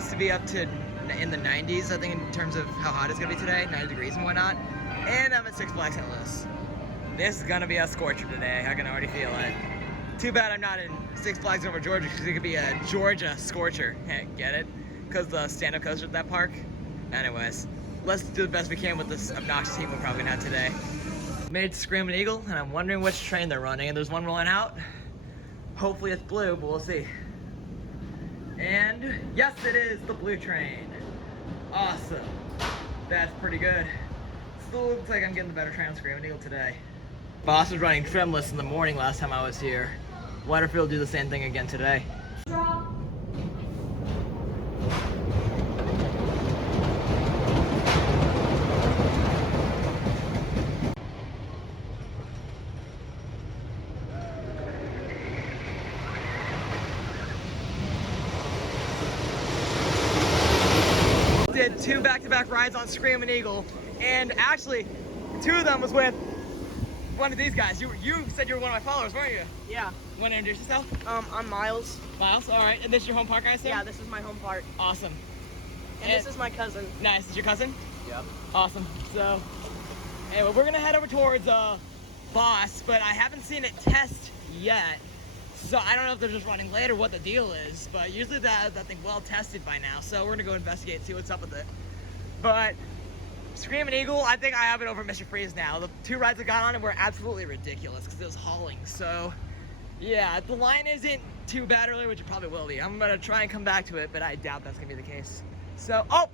supposed to be up to in the 90s, I think, in terms of how hot it's gonna be today, 90 degrees and whatnot. And I'm at Six Flags St. Louis. This is gonna be a scorcher today. I can already feel it. Too bad I'm not in Six Flags over Georgia, because it could be a Georgia scorcher. Get it? Because the stand-up coaster at that park. Anyways, let's do the best we can with this obnoxious heat we're probably gonna have today. Made it to Screaming Eagle, and I'm wondering which train they're running. And there's one rolling out. Hopefully it's blue, but we'll see. And yes, it is the blue train. Awesome. That's pretty good. Still looks like I'm getting the better train on Screaming Eagle today. Boss was running trimless in the morning last time I was here. Wonder if he'll do the same thing again today. Did 2 back-to-back rides on Screaming Eagle, and actually 2 of them was with one of these guys. You said you were one of my followers, weren't you? Yeah. Want to introduce yourself? I'm Miles. Miles, all right. And this is your home park, I assume? Yeah, this is my home park. Awesome. And this is my cousin. Nice. Is your cousin? Yep. Awesome. So, anyway, we're gonna head over towards Boss, but I haven't seen it test yet. So I don't know if they're just running late or what the deal is, but usually that thing well tested by now. So we're gonna go investigate and see what's up with it. But Screaming Eagle, I think I have it over Mr. Freeze now. The 2 rides I got on it were absolutely ridiculous because it was hauling. So yeah, the line isn't too bad earlier, which it probably will be. I'm gonna try and come back to it, but I doubt that's gonna be the case. So, oh,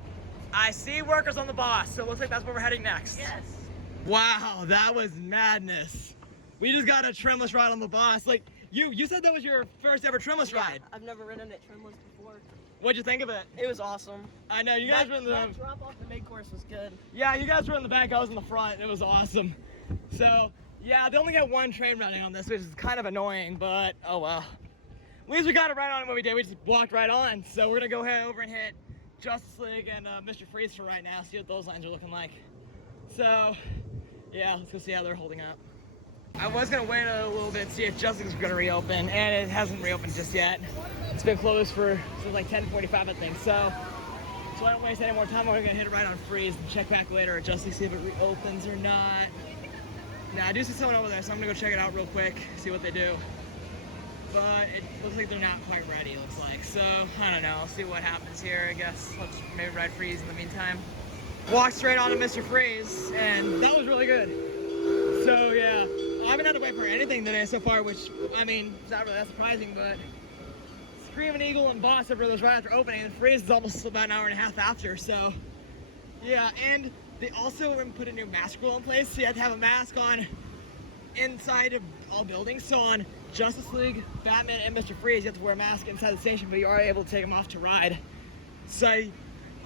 I see workers on the Boss. So it looks like that's where we're heading next. Yes. Wow, that was madness. We just got a trimless ride on the Boss. Like, you said that was your first ever trimless ride. I've never ridden it trimless before. What'd you think of it? It was awesome. I know, you guys were in the... That drop off the main course was good. Yeah, you guys were in the back, I was in the front. It was awesome. So, yeah, they only got 1 train running on this, which is kind of annoying, but oh well. At least we got it right on it when we did. We just walked right on. So we're gonna go head over and hit Justice League and Mr. Freeze for right now, see what those lines are looking like. So, yeah, let's go see how they're holding up. I was gonna wait a little bit, see if Justice was gonna reopen, and it hasn't reopened just yet. It's been closed since like 10:45, I think. So I don't waste any more time. We're gonna hit it right on Freeze and check back later at Justice, see if it reopens or not. Now I do see someone over there, so I'm gonna go check it out real quick, see what they do. But it looks like they're not quite ready, it looks like. So I don't know, I'll see what happens here, I guess. Let's maybe ride Freeze in the meantime. Walked straight onto Mr. Freeze, and that was really good. So yeah, I haven't had to wait for anything today so far, which, I mean, it's not really that surprising, but Screaming Eagle and Boss have those right after opening, and Freeze is almost about an hour and a half after, so yeah. And they also put a new mask rule in place, so you have to have a mask on inside of all buildings. So on Justice League, Batman, and Mr. Freeze, you have to wear a mask inside the station, but you are able to take them off to ride. So I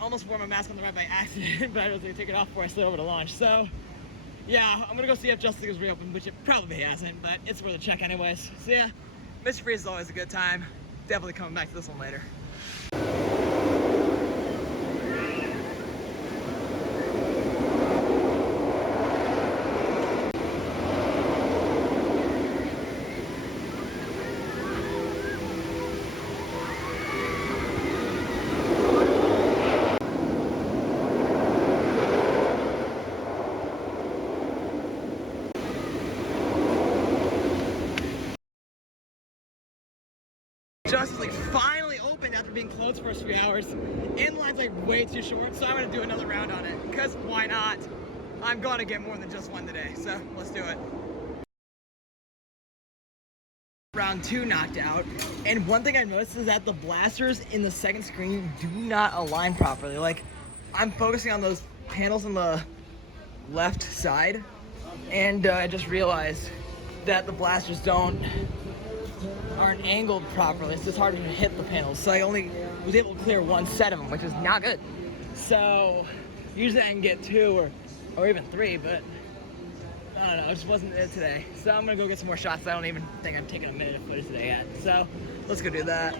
almost wore my mask on the ride by accident, but I was gonna take it off before I slid over to launch. So yeah, I'm gonna go see if Justice League is reopened, which it probably hasn't, but it's worth a check anyways. So yeah, Mr. Freeze is always a good time. Definitely coming back to this one later. Justice League finally opened after being closed for a few hours. In line's like way too short, so I'm gonna do another round on it. Because why not? I'm gonna get more than just one today, so let's do it. Round 2 knocked out, and one thing I noticed is that the blasters in the second screen do not align properly. Like, I'm focusing on those panels on the left side, and I just realized that the blasters aren't angled properly, so it's hard to hit the panels. So I only was able to clear 1 set of them, which is not good. So usually I can get 2 or even 3, but I don't know, it just wasn't it today. So I'm gonna go get some more shots. I don't even think I've taken a minute of footage today yet. So let's go do that.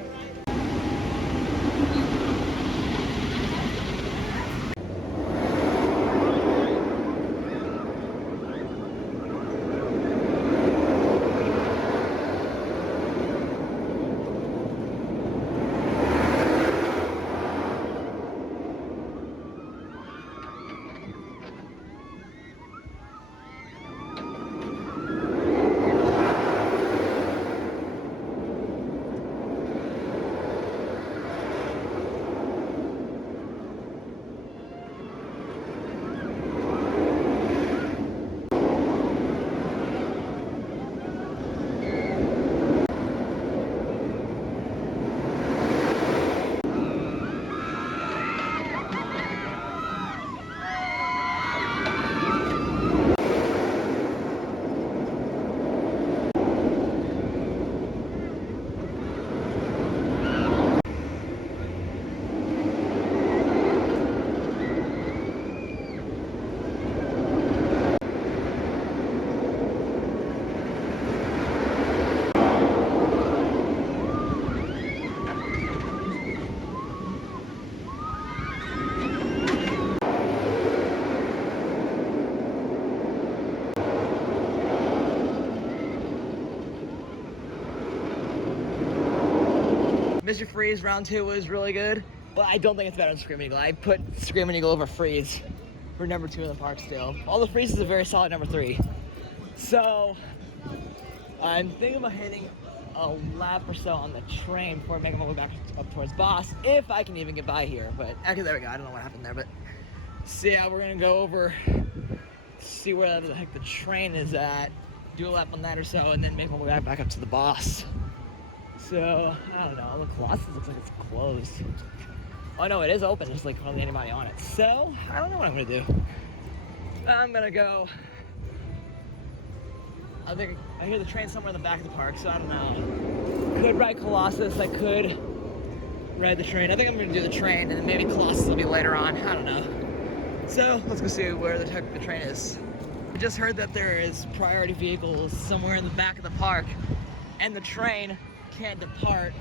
Mr. Freeze round 2 was really good, but I don't think it's better than Screaming Eagle. I put Screaming Eagle over Freeze for number 2 in the park still. Although Freeze is a very solid number 3. So I'm thinking about hitting a lap or so on the train before making my way back up towards Boss, if I can even get by here. But okay, there we go. I don't know what happened there, but so yeah, we're gonna go over, see where the heck the train is at, do a lap on that or so, and then make my way back up to the Boss. So I don't know. The Colossus looks like it's closed. Oh no, it is open. There's like hardly anybody on it. So I don't know what I'm gonna do. I'm gonna go. I think I hear the train somewhere in the back of the park, so I don't know. Could ride Colossus. I could ride the train. I think I'm gonna do the train, and then maybe Colossus will be later on. I don't know. So let's go see where the heck the train is. I just heard that there is priority vehicles somewhere in the back of the park, and the train can't depart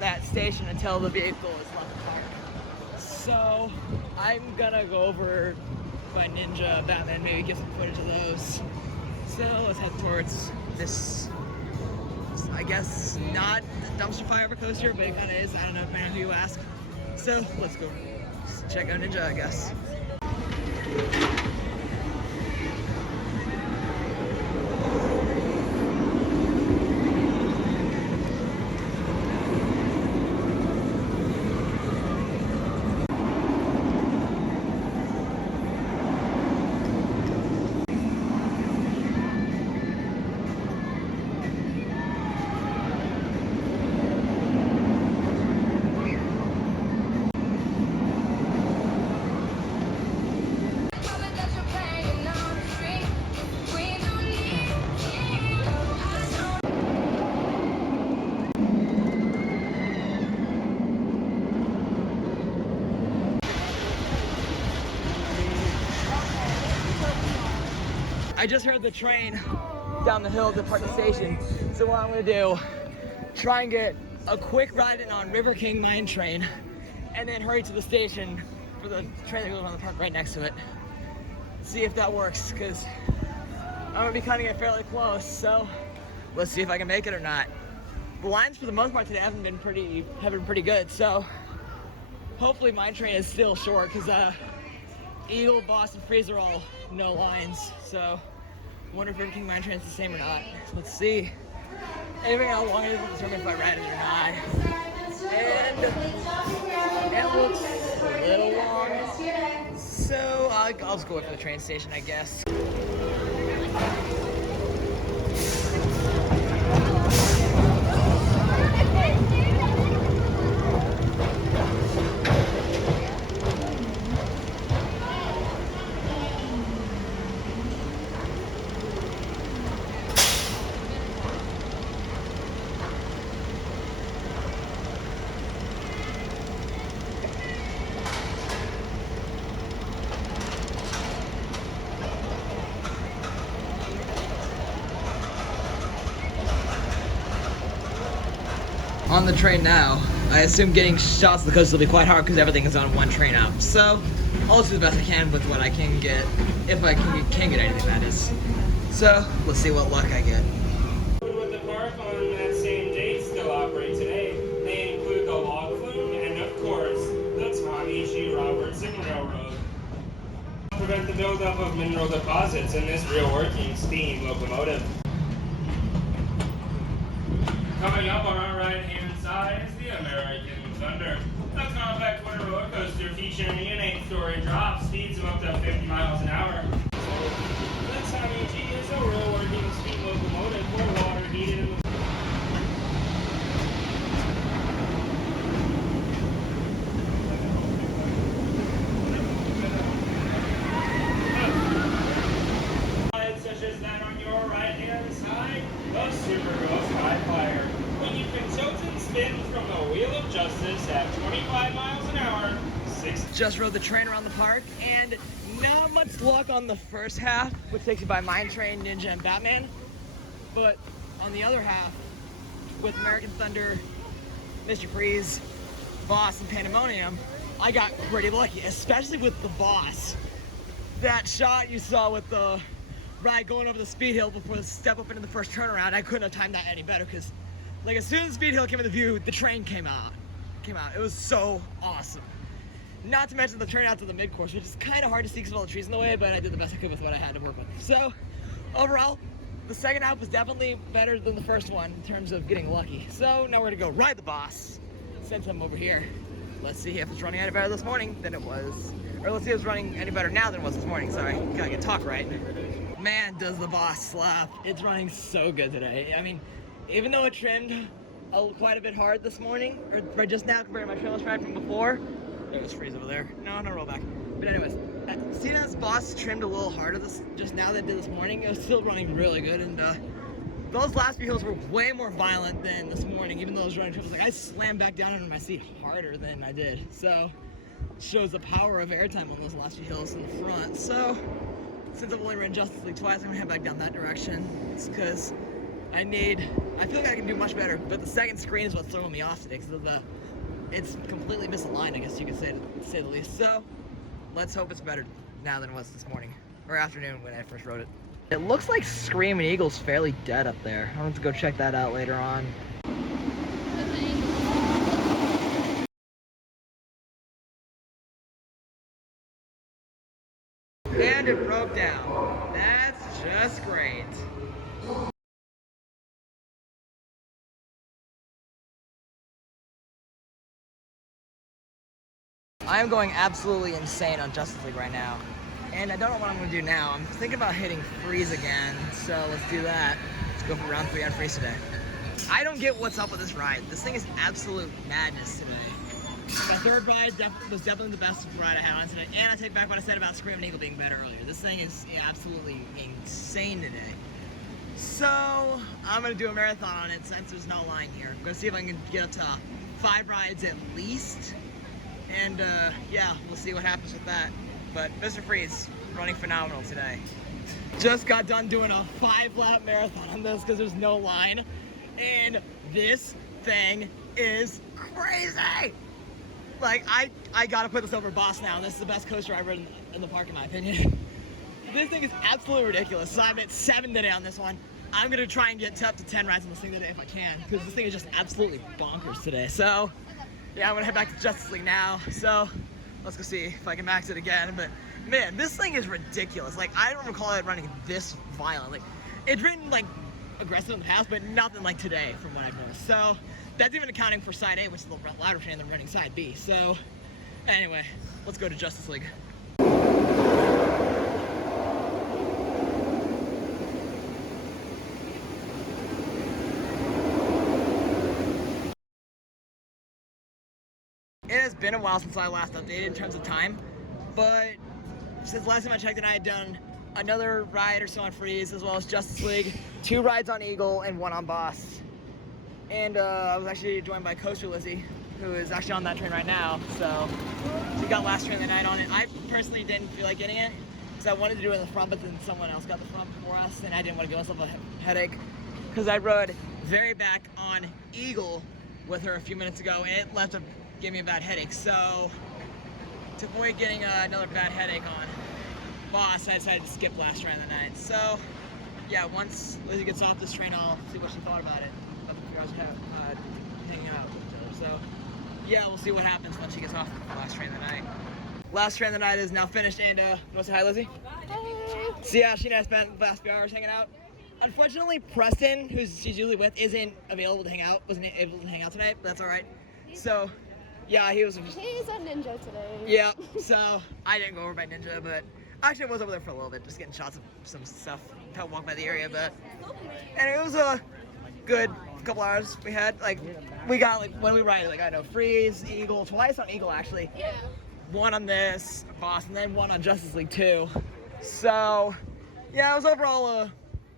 that station until the vehicle is left the park. So I'm gonna go over by Ninja, Batman, maybe get some footage of those. So let's head towards this, I guess not the dumpster fire coaster, but it kind of is. I don't know, depending on who you ask. So let's go check out Ninja, I guess. I just heard the train down the hill depart the station. So what I'm gonna do, try and get a quick ride in on River King Mine Train, and then hurry to the station for the train that goes on the park right next to it. See if that works, because I'm gonna be cutting it fairly close, so let's see if I can make it or not. The lines for the most part today have been pretty good, so hopefully Mine Train is still short, because Eagle, Boston, Freeze are all no lines, so I wonder if River King Mine Train is the same or not. Let's see. Anyway, how long it is will determine if I ride it or not. And it looks a little long, so I'll just go wait for the train station, I guess. On the train now. I assume getting shots of the coast will be quite hard because everything is on one train out. So I'll do the best I can with what I can get, if I can get anything, that is. So let's see what luck I get. With the park on that same date still operate today. They include the log flume and of course the Tommy G. Robertson Railroad. Prevent the buildup of mineral deposits in this real working steam locomotive. Coming up on our right-hand side is the American Thunder. A compact winter roller coaster featuring an 8-story drop, speeds of up to 50 miles an hour. The Tommy G is a real working steam locomotive for water heated in the such as that on your right-hand side, the Super Ghost High Flyer. When you can tilt and spin from the wheel of justice at 25 miles an hour, Just rode the train around the park, and not much luck on the first half, which takes you by Mine Train, Ninja, and Batman. But on the other half, with American Thunder, Mr. Freeze, Boss, and Pandemonium, I got pretty lucky, especially with the Boss. That shot you saw with the ride going over the speed hill before the step up into the first turnaround, I couldn't have timed that any better, because like as soon as the speed hill came into view, the train came out. came out. It was so awesome. Not to mention the turnout to the mid-course, which is kind of hard to see because of all the trees in the way, but I did the best I could with what I had to work with. So, overall, the second half was definitely better than the first one in terms of getting lucky. So, now we're gonna go ride the Boss. Send him over here. Let's see if it's running any better this morning than it was. Or let's see if it's running any better now than it was this morning. Sorry, gotta get talk right. Man, does the Boss slap. It's running so good today. I mean, even though it trimmed quite a bit hard this morning, or just now compared to my trimless ride from before, it was freeze over there. No roll back. But anyways, seeing as Boss trimmed a little harder just now than it did this morning, it was still running really good. And those last few hills were way more violent than this morning, even though I was running triples. Like, I slammed back down into my seat harder than I did. So, shows the power of airtime on those last few hills in the front. So, since I've only ran Justice League twice, I'm gonna head back down that direction. It's because I feel like I can do much better, but the second screen is what's throwing me off today because it's completely misaligned, I guess you could say the least. So, let's hope it's better now than it was this morning, or afternoon when I first rode it. It looks like Screaming Eagle's fairly dead up there. I'll have to go check that out later on. And it broke down. That's just great. I am going absolutely insane on Justice League right now. And I don't know what I'm going to do now. I'm thinking about hitting freeze again, so let's do that. Let's go for round 3 on freeze today. I don't get what's up with this ride. This thing is absolute madness today. My third ride was definitely the best ride I had on today, and I take back what I said about Screaming Eagle being better earlier. This thing is absolutely insane today. So, I'm going to do a marathon on it since there's no line here. I'm going to see if I can get up to 5 rides at least, and yeah, we'll see what happens with that. But Mr. Freeze, running phenomenal today. Just got done doing a 5-lap marathon on this because there's no line, and this thing is crazy! Like, I gotta put this over Boss now. This is the best coaster I've ridden in the park, in my opinion. This thing is absolutely ridiculous. So I'm at 7 today on this one. I'm gonna try and get up to 10 rides on this thing today if I can, because this thing is just absolutely bonkers today. So, yeah, I'm gonna head back to Justice League now. So, let's go see if I can max it again. But man, this thing is ridiculous. Like, I don't recall it running this violent. Like, it's ridden like aggressive in the past, but nothing like today from what I've noticed. So, that's even accounting for side A, which is the louder train than running side B. So, anyway, let's go to Justice League. It has been a while since I last updated in terms of time, but since last time I checked it, I had done another ride or so on Freeze, as well as Justice League, 2 rides on Eagle, and 1 on Boss. And I was actually joined by Coaster Lizzie, who is actually on that train right now, so she got last train of the night on it. I personally didn't feel like getting it, because I wanted to do it in the front, but then someone else got the front before us, and I didn't want to give myself a headache, because I rode very back on Eagle with her a few minutes ago, and it gave me a bad headache. So to avoid getting another bad headache on Boss, I decided to skip last train of the night. So yeah, once Lizzie gets off this train, I'll see what she thought about it. I was hanging out with each other. So yeah, we'll see what happens when she gets off the last train of the night. Last train of the night is now finished, and you want to say hi, Lizzie? Hi. So yeah, she and I spent the last few hours hanging out. Unfortunately, Preston, who she's usually with, isn't available to hang out. Wasn't able to hang out tonight, but that's all right. So yeah, he's a ninja today. Yeah, so I didn't go over by Ninja, but actually I was over there for a little bit, just getting shots of some stuff, kind of walk by the area, but, and it was a good couple hours we had. Like, we got, like, when we ride, like, I know, Freeze, Eagle, twice on Eagle, actually. Yeah. 1 on this, Boss, and then 1 on Justice League 2. So, yeah, it was overall a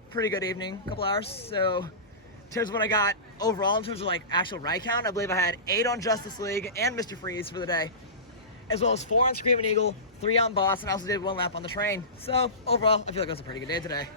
pretty good evening, couple hours. So, in terms of what I got overall, in terms of, like, actual ride count, I believe I had 8 on Justice League and Mr. Freeze for the day, as well as 4 on Screaming Eagle, 3 on Boss, and I also did 1 lap on the train. So, overall, I feel like it was a pretty good day today.